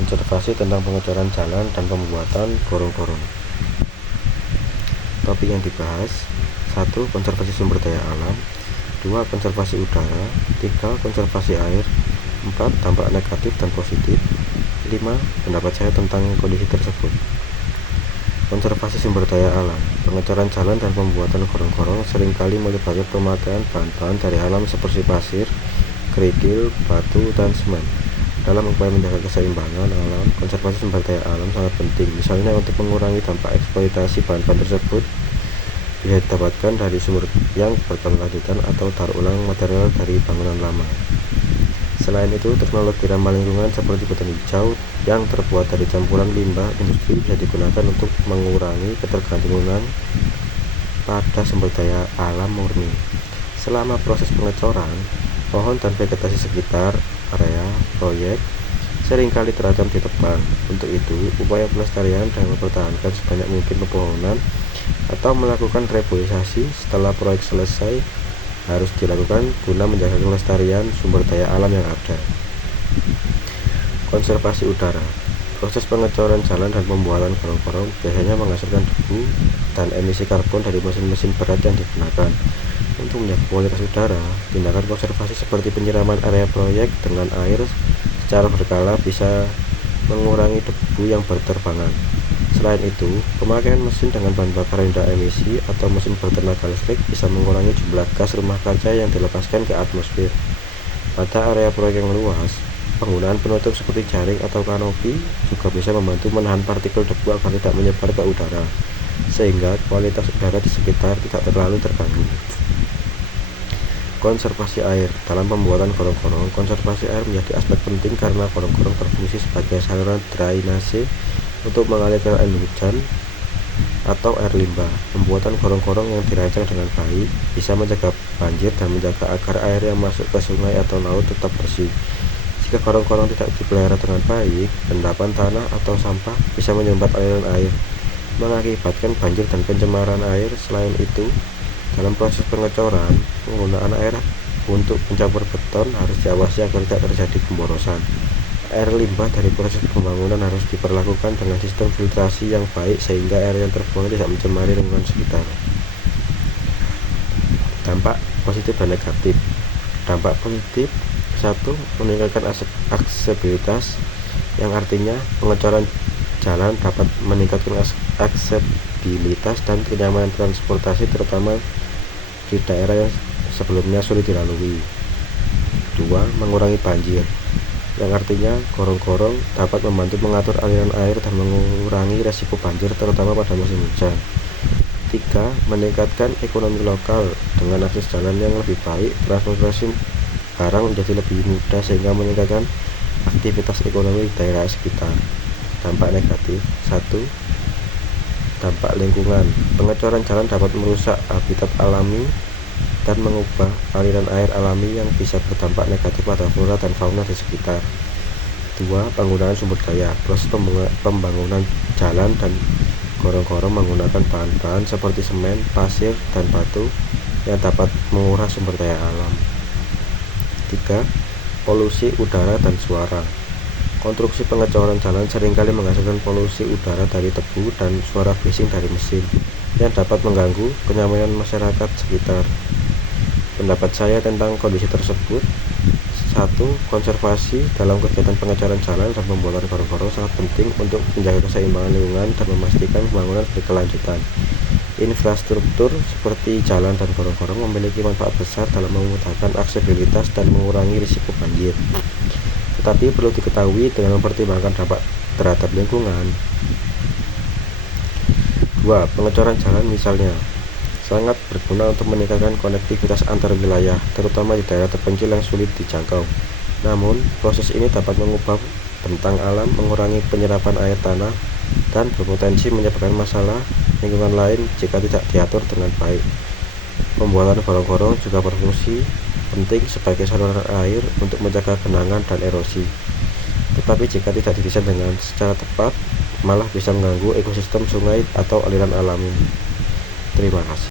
Konservasi tentang pengecoran jalan dan pembuatan gorong-gorong. Topik yang dibahas: 1. Konservasi sumber daya alam. 2. Konservasi udara. 3. Konservasi air. 4. Dampak negatif dan positif. 5. Pendapat saya tentang kondisi tersebut. Konservasi sumber daya alam. Pengecoran jalan dan pembuatan gorong-gorong seringkali melibatkan pemakaian bahan-bahan dari alam seperti pasir, kerikil, batu, dan semen. Dalam upaya menjaga keseimbangan alam, konservasi sumber daya alam sangat penting. Misalnya untuk mengurangi dampak eksploitasi bahan-bahan tersebut bisa didapatkan dari sumber yang berkelanjutan atau daur ulang material dari bangunan lama. Selain itu, teknologi ramah lingkungan seperti beton hijau yang terbuat dari campuran limbah industri bisa digunakan untuk mengurangi ketergantungan pada sumber daya alam murni. Selama proses pengecoran, pohon dan vegetasi sekitar area proyek seringkali terancam ditebang. Untuk itu, upaya pelestarian dan mempertahankan sebanyak mungkin pepohonan atau melakukan reboisasi setelah proyek selesai harus dilakukan guna menjaga kelestarian sumber daya alam yang ada. Konservasi udara. Proses pengecoran jalan dan pembuatan gorong-gorong biasanya menghasilkan debu dan emisi karbon dari mesin-mesin berat yang digunakan. Untuk menjaga kualitas udara, tindakan konservasi seperti penyiraman area proyek dengan air secara berkala bisa mengurangi debu yang berterbangan. Selain itu, pemakaian mesin dengan bahan bakar rendah emisi atau mesin bertenaga listrik bisa mengurangi jumlah gas rumah kaca yang dilepaskan ke atmosfer. Pada area proyek yang luas, penggunaan penutup seperti jaring atau kanopi juga bisa membantu menahan partikel debu agar tidak menyebar ke udara, sehingga kualitas udara di sekitar tidak terlalu terganggu. Konservasi air. Dalam pembuatan gorong-gorong, konservasi air menjadi aspek penting karena gorong-gorong berfungsi sebagai saluran drainase untuk mengalirkan air hujan atau air limbah. Pembuatan gorong-gorong yang dirancang dengan baik bisa mencegah banjir dan menjaga agar air yang masuk ke sungai atau laut tetap bersih. Jika gorong-gorong tidak dipelihara dengan baik, endapan tanah atau sampah bisa menyumbat aliran air, mengakibatkan banjir dan pencemaran air. Selain itu, dalam proses pengecoran, penggunaan air untuk pencampur beton harus diawasi agar tidak terjadi pemborosan. Air limbah dari proses pembangunan harus diperlakukan dengan sistem filtrasi yang baik sehingga air yang terbuang tidak mencemari lingkungan sekitar. Dampak positif dan negatif. Dampak positif: 1. Meningkatkan aksesibilitas, yang artinya pengecoran jalan dapat meningkatkan aksesibilitas dan kenyamanan transportasi terutama di daerah yang sebelumnya sulit dilalui. 2. Mengurangi banjir, yang artinya gorong-gorong dapat membantu mengatur aliran air dan mengurangi resiko banjir terutama pada musim hujan. 3. Meningkatkan ekonomi lokal, dengan akses jalan yang lebih baik, transportasi barang menjadi lebih mudah sehingga meningkatkan aktivitas ekonomi di daerah sekitar. Dampak negatif: 1. Dampak lingkungan. Pengecoran jalan dapat merusak habitat alami dan mengubah aliran air alami yang bisa berdampak negatif pada flora dan fauna di sekitar. 2. Penggunaan sumber daya. Proses pembangunan jalan dan gorong-gorong menggunakan bahan-bahan seperti semen, pasir, dan batu yang dapat menguras sumber daya alam. 3. Polusi udara dan suara. Konstruksi pengecoran jalan seringkali menghasilkan polusi udara dari debu dan suara bising dari mesin yang dapat mengganggu kenyamanan masyarakat sekitar. Pendapat saya tentang kondisi tersebut: 1. Konservasi dalam kegiatan pengecoran jalan dan pembuatan gorong-gorong sangat penting untuk menjaga keseimbangan lingkungan dan memastikan pembangunan berkelanjutan. Infrastruktur seperti jalan dan gorong-gorong memiliki manfaat besar dalam memudahkan aksesibilitas dan mengurangi risiko banjir. Tetapi perlu diketahui dengan mempertimbangkan dampak terhadap lingkungan. 2. Pengecoran jalan misalnya sangat berguna untuk meningkatkan konektivitas antar wilayah, terutama di daerah terpencil yang sulit dijangkau. Namun, proses ini dapat mengubah bentang alam, mengurangi penyerapan air tanah, dan berpotensi menyebabkan masalah lingkungan lain jika tidak diatur dengan baik. Pembuatan gorong-gorong juga berfungsi penting sebagai saluran air untuk menjaga genangan dan erosi. Tetapi jika tidak didesain dengan secara tepat, malah bisa mengganggu ekosistem sungai atau aliran alami. Terima kasih.